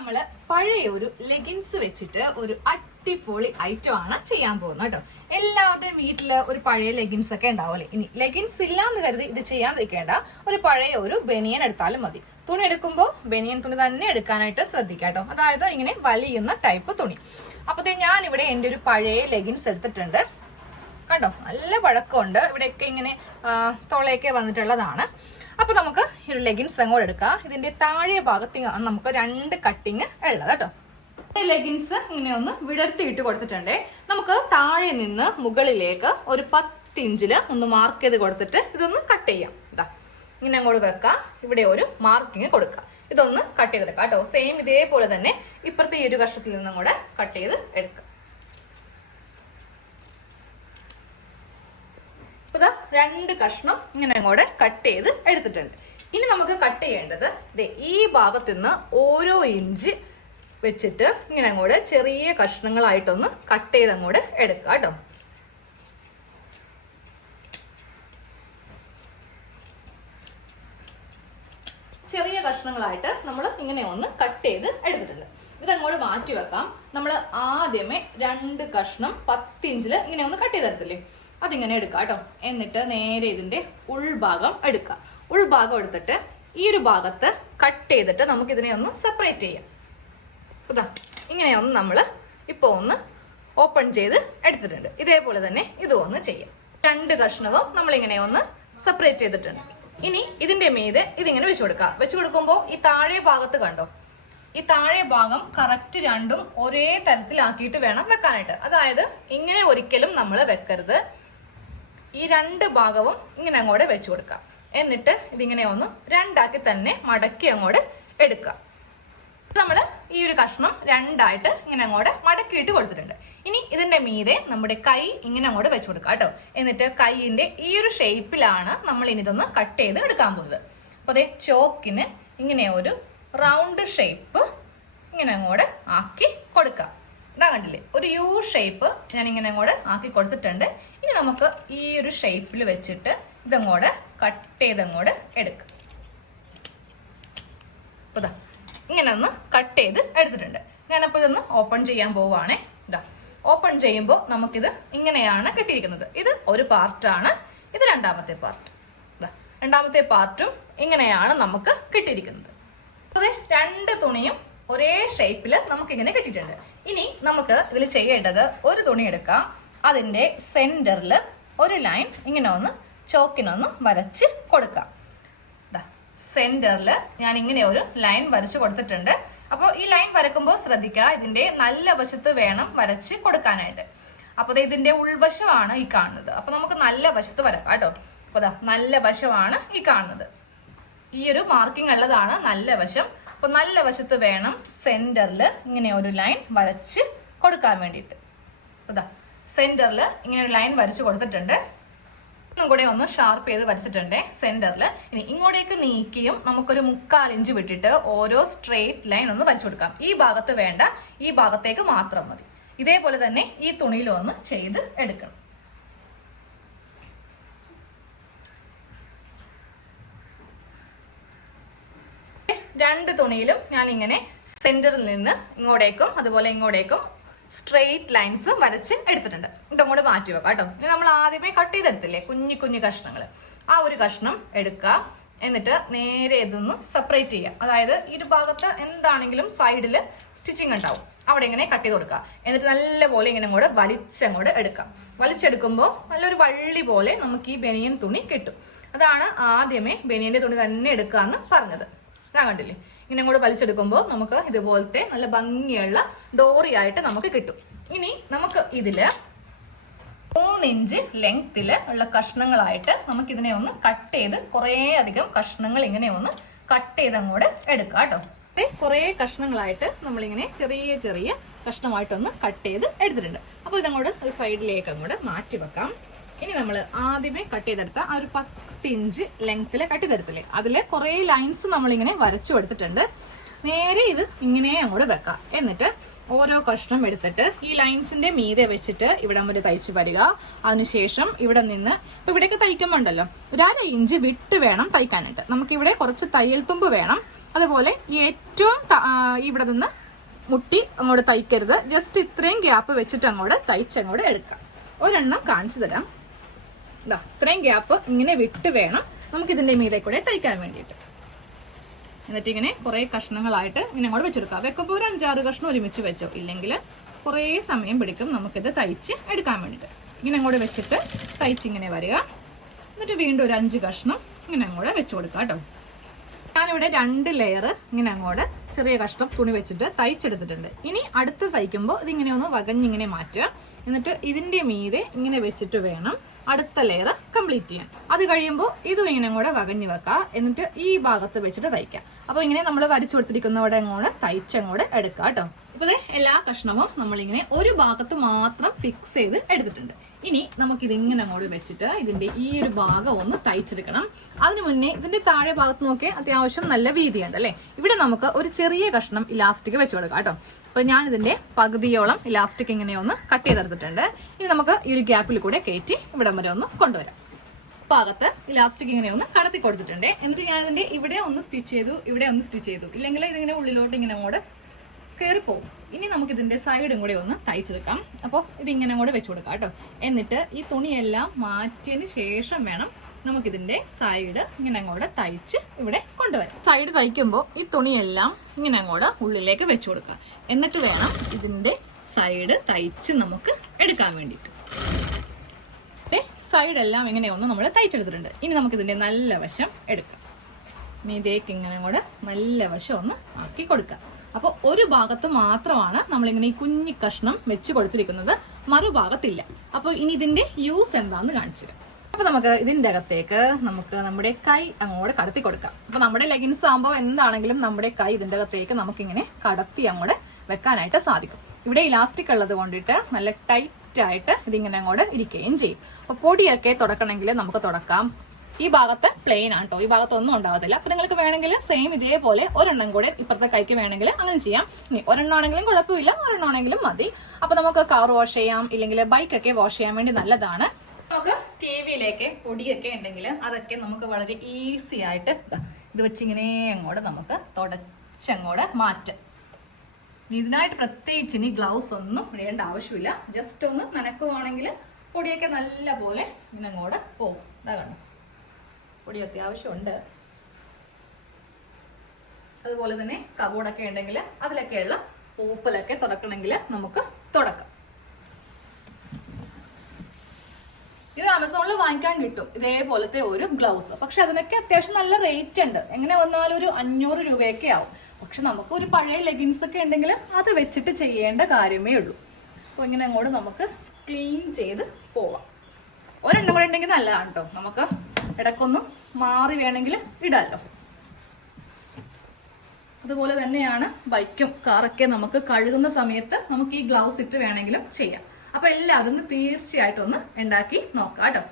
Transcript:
നമ്മള് പഴയ ഒരു ലെഗിൻസ് വെച്ചിട്ട് ഒരു അടിപൊളി ഐറ്റം ആണ് ചെയ്യാൻ പോകുന്നത് കേട്ടോ. എല്ലാവരുടെയും വീട്ടില് ഒരു പഴയ ലെഗിൻസ് ഒക്കെ ഉണ്ടാവുമല്ലേ. ഇനി ലെഗിൻസ് ഇല്ലാന്ന് കരുതി ഇത് ചെയ്യാൻ നിൽക്കേണ്ട. ഒരു പഴയ ഒരു ബനിയൻ എടുത്താലും മതി. തുണി എടുക്കുമ്പോൾ ബനിയൻ തുണി തന്നെ എടുക്കാനായിട്ട് ശ്രദ്ധിക്കാം കേട്ടോ. അതായത് ഇങ്ങനെ വലിയുന്ന ടൈപ്പ് തുണി. അപ്പത്തേ ഞാൻ ഇവിടെ എൻ്റെ ഒരു പഴയ ലെഗിൻസ് എടുത്തിട്ടുണ്ട് കേട്ടോ. നല്ല പഴക്കമുണ്ട്. ഇവിടെയൊക്കെ ഇങ്ങനെ തൊളയൊക്കെ വന്നിട്ടുള്ളതാണ്. അപ്പൊ നമുക്ക് ഈ ഒരു ലെഗിൻസ് അങ്ങോട്ട് എടുക്കാം. ഇതിന്റെ താഴെ ഭാഗത്താണ് നമുക്ക് 2 കട്ടിങ് ഉള്ളത് കേട്ടോ. ലെഗിൻസ് ഇങ്ങനെ ഒന്ന് വിടർത്തിയിട്ട് കൊടുത്തിട്ടുണ്ട്. നമുക്ക് താഴെ നിന്ന് മുകളിലേക്ക് ഒരു 10 ഇഞ്ചില് ഒന്ന് മാർക്ക് ചെയ്ത് കൊടുത്തിട്ട് ഇതൊന്ന് കട്ട് ചെയ്യാം. ഇതാ ഇങ്ങനെ അങ്ങോട്ട് വെക്കാം. ഇവിടെ ഒരു മാർക്കിങ് കൊടുക്കാം. ഇതൊന്ന് കട്ട് ചെയ്തെടുക്കാം കേട്ടോ. സെയിം ഇതേപോലെ തന്നെ ഇപ്പുറത്തെ ഈ ഒരു കഷ്ണത്തിൽ നിന്നും കൂടെ കട്ട് ചെയ്ത് എടുക്കാം. ഇപ്പൊ 2 കഷ്ണം ഇങ്ങനെ അങ്ങോട്ട് കട്ട് ചെയ്ത് എടുത്തിട്ടുണ്ട്. ഇനി നമുക്ക് കട്ട് ചെയ്യേണ്ടത് ഈ ഭാഗത്ത് നിന്ന് ഓരോ ഇഞ്ച് വെച്ചിട്ട് ഇങ്ങനെ അങ്ങോട്ട് ചെറിയ കഷ്ണങ്ങളായിട്ടൊന്ന് കട്ട് ചെയ്ത് അങ്ങോട്ട് എടുക്കാം കേട്ടോ. ചെറിയ കഷ്ണങ്ങളായിട്ട് നമ്മൾ ഇങ്ങനെ ഒന്ന് കട്ട് ചെയ്ത് എടുത്തിട്ടുണ്ട്. ഇതങ്ങോട്ട് മാറ്റി വെക്കാം. നമ്മൾ ആദ്യമേ 2 കഷ്ണം 10 ഇഞ്ചില് ഇങ്ങനെ ഒന്ന് കട്ട് ചെയ്തെടുത്തില്ലേ, അതിങ്ങനെ എടുക്കാം കേട്ടോ. എന്നിട്ട് നേരെ ഇതിന്റെ ഉൾഭാഗം എടുക്കാം. ഉൾഭാഗം എടുത്തിട്ട് ഈ ഒരു ഭാഗത്ത് കട്ട് ചെയ്തിട്ട് നമുക്ക് ഇതിനെ ഒന്ന് സെപ്പറേറ്റ് ചെയ്യാം. ഇതാ ഇങ്ങനെയൊന്ന് നമ്മൾ ഇപ്പോൾ ഒന്ന് ഓപ്പൺ ചെയ്ത് എടുത്തിട്ടുണ്ട്. ഇതേപോലെ തന്നെ ഇതും ഒന്ന് ചെയ്യാം. 2 കഷ്ണവും നമ്മളിങ്ങനെ ഒന്ന് സെപ്പറേറ്റ് ചെയ്തിട്ടുണ്ട്. ഇനി ഇതിന്റെ മീതെ ഇതിങ്ങനെ വെച്ച് കൊടുക്കാം. വെച്ച് കൊടുക്കുമ്പോൾ ഈ താഴെ ഭാഗത്ത് കണ്ടോ, ഈ താഴെ ഭാഗം കറക്റ്റ് രണ്ടും ഒരേ തരത്തിലാക്കിയിട്ട് വേണം വെക്കാനായിട്ട്. അതായത് ഇങ്ങനെ ഒരിക്കലും നമ്മൾ വെക്കരുത്. ഈ 2 ഭാഗവും ഇങ്ങനെ അങ്ങോട്ട് വെച്ച് കൊടുക്കാം. എന്നിട്ട് ഇതിങ്ങനെ ഒന്ന് 2ആക്കി തന്നെ മടക്കി അങ്ങോട്ട് എടുക്കാം. നമ്മൾ ഈ ഒരു കഷ്ണം 2ആയിട്ട് ഇങ്ങനെ അങ്ങോട്ട് മടക്കിയിട്ട് കൊടുത്തിട്ടുണ്ട്. ഇനി ഇതിന്റെ മീതെ നമ്മുടെ കൈ ഇങ്ങനെ അങ്ങോട്ട് വെച്ച് കൊടുക്കാം കേട്ടോ. എന്നിട്ട് കൈയിന്റെ ഈ ഒരു ഷേപ്പിലാണ് നമ്മൾ ഇനി ഇതൊന്ന് കട്ട് ചെയ്ത് എടുക്കാൻ പോകുന്നത്. അപ്പൊ അതേ ചോക്കിന് ഇങ്ങനെ ഒരു റൗണ്ട് ഷേപ്പ് ഇങ്ങനെ അങ്ങോട്ട് ആക്കി കൊടുക്കാം. ഇതാ കണ്ടില്ലേ, ഒരു യു ഷേപ്പ് ഞാൻ ഇങ്ങനെ അങ്ങോട്ട് ആക്കി കൊടുത്തിട്ടുണ്ട്. ഇനി നമുക്ക് ഈ ഒരു ഷേപ്പിൽ വെച്ചിട്ട് ഇതങ്ങോട്ട് കട്ട് ചെയ്ത് അങ്ങോട്ട് എടുക്കാം. അപ്പൊ ഇതാ ഇങ്ങനെ ഒന്ന് കട്ട് ചെയ്ത് എടുത്തിട്ടുണ്ട്. ഞാനപ്പോൾ ഇതൊന്ന് ഓപ്പൺ ചെയ്യാൻ പോവുകയാണേ. ഇതാ ഓപ്പൺ ചെയ്യുമ്പോൾ നമുക്കിത് ഇങ്ങനെയാണ് കിട്ടിയിരിക്കുന്നത്. ഇത് ഒരു പാർട്ടാണ്. ഇത് 2ാമത്തെ പാർട്ട്. ഇതാ 2ാമത്തെ പാർട്ടും ഇങ്ങനെയാണ് നമുക്ക് കിട്ടിയിരിക്കുന്നത്. അതെ, 2 തുണിയും ഒരേ ഷേപ്പിൽ നമുക്കിങ്ങനെ കിട്ടിയിട്ടുണ്ട്. ഇനി നമുക്ക് ഇതിൽ ചെയ്യേണ്ടത് ഒരു തുണി എടുക്കാം. അതിന്റെ സെന്ററിൽ ഒരു ലൈൻ ഇങ്ങനെ ഒന്ന് ചോക്കിനൊന്ന് വരച്ച് കൊടുക്കാം. സെന്ററിൽ ഞാൻ ഇങ്ങനെ ഒരു ലൈൻ വരച്ച് കൊടുത്തിട്ടുണ്ട്. അപ്പോൾ ഈ ലൈൻ വരക്കുമ്പോൾ ശ്രദ്ധിക്കുക, ഇതിന്റെ നല്ല വശത്ത് വേണം വരച്ച് കൊടുക്കാനായിട്ട്. അപ്പോൾ ഇതിന്റെ ഉൾവശമാണ് ഈ കാണുന്നത്. അപ്പൊ നമുക്ക് നല്ല വശത്ത് വരക്കാം കേട്ടോ. അപ്പൊ നല്ല വശമാണ് ഈ കാണുന്നത്. ഈ ഒരു മാർക്കിംഗ് ഉള്ളതാണ് നല്ല വശം. അപ്പൊ നല്ല വശത്ത് വേണം സെന്ററിൽ ഇങ്ങനെ ഒരു ലൈൻ വരച്ച് കൊടുക്കാൻ വേണ്ടിയിട്ട്. അതാ സെന്ററിൽ ഇങ്ങനെ ഒരു ലൈൻ വരച്ച് കൊടുത്തിട്ടുണ്ട്. ഒന്നും കൂടെ ഒന്ന് ഷാർപ്പ് ചെയ്ത് വരച്ചിട്ടുണ്ട് സെന്ററിൽ. ഇനി ഇങ്ങോട്ടേക്ക് നീക്കിയും നമുക്കൊരു 3/4 ഇഞ്ച് വിട്ടിട്ട് ഓരോ സ്ട്രെയിറ്റ് ലൈൻ ഒന്ന് വരച്ചു കൊടുക്കാം. ഈ ഭാഗത്ത് വേണ്ട, ഈ ഭാഗത്തേക്ക് മാത്രം മതി. ഇതേപോലെ തന്നെ ഈ തുണിയിലും ഒന്ന് ചെയ്ത് എടുക്കണം. രണ്ട് തുണിയിലും ഞാൻ ഇങ്ങനെ സെന്ററിൽ നിന്ന് ഇങ്ങോട്ടേക്കും അതുപോലെ ഇങ്ങോട്ടേക്കും സ്ട്രെയിറ്റ് ലൈൻസ് വരച്ച് എടുത്തിട്ടുണ്ട്. ഇതങ്ങോട്ട് മാറ്റി വെക്കാം കേട്ടോ. ഇനി നമ്മൾ ആദ്യമേ കട്ട് ചെയ്തെടുത്തില്ലേ കുഞ്ഞു കുഞ്ഞു കഷ്ണങ്ങൾ, ആ ഒരു കഷ്ണം എടുക്കുക. എന്നിട്ട് നേരെ ഇതൊന്ന് സെപ്പറേറ്റ് ചെയ്യുക. അതായത് ഈ ഭാഗത്ത് എന്താണെങ്കിലും സൈഡിൽ സ്റ്റിച്ചിങ് ഉണ്ടാവും, അവിടെ ഇങ്ങനെ കട്ട് ചെയ്ത് കൊടുക്കുക. എന്നിട്ട് നല്ലപോലെ ഇങ്ങനെ അങ്ങോട്ട് വലിച്ചങ്ങോട്ട് എടുക്കാം. വലിച്ചെടുക്കുമ്പോൾ നല്ലൊരു വള്ളി പോലെ നമുക്ക് ഈ ബനിയൻ തുണി കിട്ടും. അതാണ് ആദ്യമേ ബനിയന്റെ തുണി തന്നെ എടുക്കാന്ന് പറഞ്ഞത്. ഞാൻ കണ്ടില്ലേ, ഇങ്ങനെ കൂടെ വലിച്ചെടുക്കുമ്പോൾ നമുക്ക് ഇതുപോലത്തെ നല്ല ഭംഗിയുള്ള ഡോറി ആയിട്ട് നമുക്ക് കിട്ടും. ഇനി നമുക്ക് ഇതില് 3 ഇഞ്ച് ലെങ്തില് ഉള്ള കഷ്ണങ്ങളായിട്ട് നമുക്ക് ഇതിനെ ഒന്ന് കട്ട് ചെയ്ത് കുറേ അധികം കഷ്ണങ്ങൾ ഇങ്ങനെ ഒന്ന് കട്ട് ചെയ്ത് അങ്ങോട്ട് എടുക്കാം കേട്ടോ. കുറേ കഷ്ണങ്ങളായിട്ട് നമ്മളിങ്ങനെ ചെറിയ ചെറിയ കഷ്ണമായിട്ടൊന്ന് കട്ട് ചെയ്ത് എടുത്തിട്ടുണ്ട്. അപ്പോൾ ഇതങ്ങോട്ട് ഒരു സൈഡിലേക്ക് അങ്ങോട്ട് മാറ്റി വെക്കാം. ഇനി നമ്മൾ ആദ്യമേ കട്ട് ചെയ്തെടുത്ത ആ ഒരു 10 ഇഞ്ച് ലെങ്തില് കട്ട് ചെയ്തെടുത്തില്ലേ, അതില് കുറേ ലൈൻസ് നമ്മളിങ്ങനെ വരച്ചു കൊടുത്തിട്ടുണ്ട്. നേരെ ഇത് ഇങ്ങനെ അങ്ങോട്ട് വെക്കാം. എന്നിട്ട് ഓരോ കഷ്ണം എടുത്തിട്ട് ഈ ലൈൻസിന്റെ മീതെ വെച്ചിട്ട് ഇവിടെ വരെ തയ്ച്ച് വരിക. അതിനുശേഷം ഇവിടെ നിന്ന് ഇപ്പൊ ഇവിടെയൊക്കെ തയ്ക്കുമ്പോണ്ടല്ലോ ഒരു 1/2 ഇഞ്ച് വിട്ട് വേണം തയ്ക്കാനായിട്ട്. നമുക്കിവിടെ കുറച്ച് തയ്യൽ തുമ്പ് വേണം. അതുപോലെ ഏറ്റവും ഇവിടെ നിന്ന് മുട്ടി അങ്ങോട്ട് തയ്ക്കരുത്. ജസ്റ്റ് ഇത്രയും ഗ്യാപ്പ് വെച്ചിട്ട് അങ്ങോട്ട് തയ്ച്ചങ്ങോട്ട് എടുക്കാം. ഒരെണ്ണം കാണിച്ചു തരാം. ഇത്രയും ഗ്യാപ്പ് ഇങ്ങനെ വിട്ട് വേണം നമുക്ക് ഇതിന്റെ മീതെ കൂടെ തയ്ക്കാൻ വേണ്ടിയിട്ട്. എന്നിട്ട് ഇങ്ങനെ കുറെ കഷ്ണങ്ങളായിട്ട് ഇങ്ങനെ അങ്ങോട്ട് വെച്ചെടുക്കാം. വെക്കുമ്പോൾ ഒരു 5-6 കഷ്ണം ഒരുമിച്ച് വെച്ചോ, ഇല്ലെങ്കിൽ കുറേ സമയം പിടിക്കും നമുക്കിത് തയ്ച്ച് എടുക്കാൻ വേണ്ടിയിട്ട്. ഇങ്ങനെ അങ്ങോട്ട് വെച്ചിട്ട് തയ്ച്ചിങ്ങനെ വരിക. എന്നിട്ട് വീണ്ടും ഒരു 5 കഷ്ണം ഇങ്ങനെ അങ്ങോട്ട് വെച്ച് കൊടുക്കാം കേട്ടോ. ഞാനിവിടെ 2 ലെയർ ഇങ്ങനെ അങ്ങോട്ട് ചെറിയ കഷ്ണം തുണി വെച്ചിട്ട് തയ്ച്ചെടുത്തിട്ടുണ്ട്. ഇനി അടുത്ത് തയ്ക്കുമ്പോൾ ഇതിങ്ങനെ ഒന്ന് വകഞ്ഞിങ്ങനെ മാറ്റുക. എന്നിട്ട് ഇതിന്റെ മീതെ ഇങ്ങനെ വെച്ചിട്ട് വേണം അടുത്ത ലെയർ കംപ്ലീറ്റ് ചെയ്യാൻ. അത് കഴിയുമ്പോൾ ഇതും ഇങ്ങനെ കൂടെ വകഞ്ഞു വെക്കുക. എന്നിട്ട് ഈ ഭാഗത്ത് വെച്ചിട്ട് തയ്ക്കാം. അപ്പോൾ ഇങ്ങനെ നമ്മൾ വരച്ചു കൊടുത്തിരിക്കുന്നവിടെ അങ്ങോട്ട് തയ്ച്ചങ്ങോട്ട് എടുക്കുക കേട്ടോ. ഇപ്പോൾ എല്ലാ കഷ്ണവും നമ്മളിങ്ങനെ ഒരു ഭാഗത്ത് മാത്രം ഫിക്സ് ചെയ്ത് എടുത്തിട്ടുണ്ട്. ഇനി നമുക്കിതിങ്ങനെ അങ്ങോട്ട് വെച്ചിട്ട് ഇതിന്റെ ഈ ഒരു ഭാഗം ഒന്ന് തയ്ച്ചെടുക്കണം. അതിനു മുന്നേ ഇതിന്റെ താഴെ ഭാഗത്ത് നോക്കിയാൽ അത്യാവശ്യം നല്ല വീതിയുണ്ട് അല്ലേ. ഇവിടെ നമുക്ക് ഒരു ചെറിയ കഷ്ണം ഇലാസ്റ്റിക് വെച്ച് കൊടുക്കാം കേട്ടോ. അപ്പൊ ഞാൻ ഇതിന്റെ പകുതിയോളം ഇലാസ്റ്റിക് ഇങ്ങനെ ഒന്ന് കട്ട് ചെയ്തെടുത്തിട്ടുണ്ട്. ഇനി നമുക്ക് ഈ ഒരു ഗ്യാപ്പിൽ കൂടെ കയറ്റി ഇവിടം വരെ ഒന്ന് കൊണ്ടുവരാം. ഭാഗത്ത് ഇലാസ്റ്റിക് ഇങ്ങനെ ഒന്ന് കടത്തി കൊടുത്തിട്ടുണ്ട്. എന്നിട്ട് ഞാൻ ഇതിന്റെ ഇവിടെ ഒന്ന് സ്റ്റിച്ച് ചെയ്തു, ഇവിടെ ഒന്ന് സ്റ്റിച്ച് ചെയ്തു. ഇല്ലെങ്കിൽ ഇതിങ്ങനെ ഉള്ളിലോട്ട് ഇങ്ങനെ അങ്ങോട്ട് കയറിപ്പോകും. ഇനി നമുക്ക് ഇതിന്റെ സൈഡും കൂടെ ഒന്ന് തയ്ച്ചെടുക്കാം. അപ്പോൾ ഇതിങ്ങനെ കൂടെ വെച്ച് കൊടുക്കാം കേട്ടോ. എന്നിട്ട് ഈ തുണിയെല്ലാം മാറ്റിയതിന് ശേഷം വേണം നമുക്കിതിന്റെ സൈഡ് ഇങ്ങനെ അങ്ങോട്ട് തയ്ച്ച് ഇവിടെ കൊണ്ടുവരാം. സൈഡ് തയ്ക്കുമ്പോൾ ഈ തുണിയെല്ലാം ഇങ്ങനെ അങ്ങോട്ട് ഉള്ളിലേക്ക് വെച്ച് കൊടുക്കാം. എന്നിട്ട് വേണം ഇതിന്റെ സൈഡ് തയ്ച്ച് നമുക്ക് എടുക്കാൻ വേണ്ടിയിട്ട്. സൈഡെല്ലാം ഇങ്ങനെ ഒന്ന് നമ്മൾ തയ്ച്ചെടുത്തിട്ടുണ്ട്. ഇനി നമുക്കിതിന്റെ നല്ല വശം എടുക്കാം. മീതേക്ക് ഇങ്ങനെ കൂടെ നല്ല വശം ഒന്ന് ആക്കി കൊടുക്കാം. അപ്പോൾ ഒരു ഭാഗത്ത് മാത്രമാണ് നമ്മളിങ്ങനെ ഈ കുഞ്ഞി കഷ്ണം വെച്ച് കൊടുത്തിരിക്കുന്നത്, മറുഭാഗത്തില്ല. അപ്പോൾ ഇനി ഇതിന്റെ യൂസ് എന്താന്ന് കാണിച്ചു തരാം. അപ്പൊ നമുക്ക് ഇതിന്റെ അകത്തേക്ക് നമുക്ക് നമ്മുടെ കൈ അങ്ങോട്ട് കടത്തി കൊടുക്കാം. അപ്പൊ നമ്മുടെ ലെഗിൻസ് ആകുമ്പോൾ എന്താണെങ്കിലും നമ്മുടെ കൈ ഇതിന്റെ അകത്തേക്ക് നമുക്കിങ്ങനെ കടത്തി അങ്ങോട്ട് വെക്കാനായിട്ട് സാധിക്കും. ഇവിടെ ഇലാസ്റ്റിക് ഉള്ളത് കൊണ്ടിട്ട് നല്ല ടൈറ്റ് ആയിട്ട് ഇതിങ്ങനെ അങ്ങോട്ട് ഇരിക്കുകയും ചെയ്യും. അപ്പൊ പൊടിയൊക്കെ തുടക്കണമെങ്കിൽ നമുക്ക് തുടക്കാം. ഈ ഭാഗത്ത് പ്ലെയിൻ ആണ് കേട്ടോ, ഈ ഭാഗത്തൊന്നും ഉണ്ടാകത്തില്ല. അപ്പൊ നിങ്ങൾക്ക് വേണമെങ്കിൽ സെയിം ഇതേപോലെ ഒരെണ്ണം കൂടെ ഇപ്പുറത്തെ കൈക്ക് വേണമെങ്കിൽ അങ്ങനെ ചെയ്യാം. ഇനി ഒരെണ്ണമാണെങ്കിലും കുഴപ്പമില്ല, ഒരെണ്ണമാണെങ്കിലും മതി. അപ്പൊ നമുക്ക് കാർ വാഷ് ചെയ്യാം, ഇല്ലെങ്കിൽ ബൈക്കൊക്കെ വാഷ് ചെയ്യാൻ വേണ്ടി നല്ലതാണ്. നമുക്ക് ടി വിയിലേക്ക് പൊടിയൊക്കെ ഉണ്ടെങ്കിൽ അതൊക്കെ നമുക്ക് വളരെ ഈസി ആയിട്ട് ഇത് വെച്ചിങ്ങനെ അങ്ങോട്ട് നമുക്ക് തുടച്ചങ്ങോട്ട് മാറ്റാം. ഇതിനായിട്ട് പ്രത്യേകിച്ച് ഇനി ഗ്ലൗസ് ഒന്നും ഇടേണ്ട ആവശ്യമില്ല. ജസ്റ്റ് ഒന്ന് നനക്കുവാണെങ്കിൽ പൊടിയൊക്കെ നല്ല പോലെ ഇങ്ങനെ അങ്ങോട്ട് പോകും. ഇതാ കണ്ടോ, പൊടി അത്യാവശ്യമുണ്ട്. അതുപോലെ തന്നെ കബോർഡൊക്കെ ഉണ്ടെങ്കിൽ അതിലൊക്കെയുള്ള പൂപ്പലൊക്കെ തുടക്കണമെങ്കിൽ നമുക്ക് തുടക്കാം. ഇത് ആമസോണിൽ വാങ്ങിക്കാൻ കിട്ടും ഇതേപോലത്തെ ഒരു ഗ്ലൗസ്. പക്ഷെ അതിനൊക്കെ അത്യാവശ്യം നല്ല റേറ്റ് ഉണ്ട്. എങ്ങനെ വന്നാലും ഒരു 500 രൂപയൊക്കെ ആവും. പക്ഷെ നമുക്ക് ഒരു പഴയ ലെഗിൻസ് ഒക്കെ ഉണ്ടെങ്കിൽ അത് വെച്ചിട്ട് ചെയ്യേണ്ട കാര്യമേ ഉള്ളൂ. അപ്പോൾ ഇങ്ങനെ അങ്ങോട്ട് നമുക്ക് ക്ലീൻ ചെയ്ത് പോവാം. ഒരെണ്ണം കൂടെ ഉണ്ടെങ്കിൽ നല്ലതാണ് കേട്ടോ. നമുക്ക് ഇടയ്ക്കൊന്ന് മാറി വേണമെങ്കിൽ ഇടാമല്ലോ. അതുപോലെ തന്നെയാണ് ബൈക്കും കാറൊക്കെ നമുക്ക് കഴുകുന്ന സമയത്ത് നമുക്ക് ഈ ഗ്ലൗസ് ഇട്ട് വേണമെങ്കിലും ചെയ്യാം. അപ്പൊ എല്ലാവരും തീർച്ചയായിട്ടും ഒന്ന് ഉണ്ടാക്കി നോക്കാം കേട്ടോ.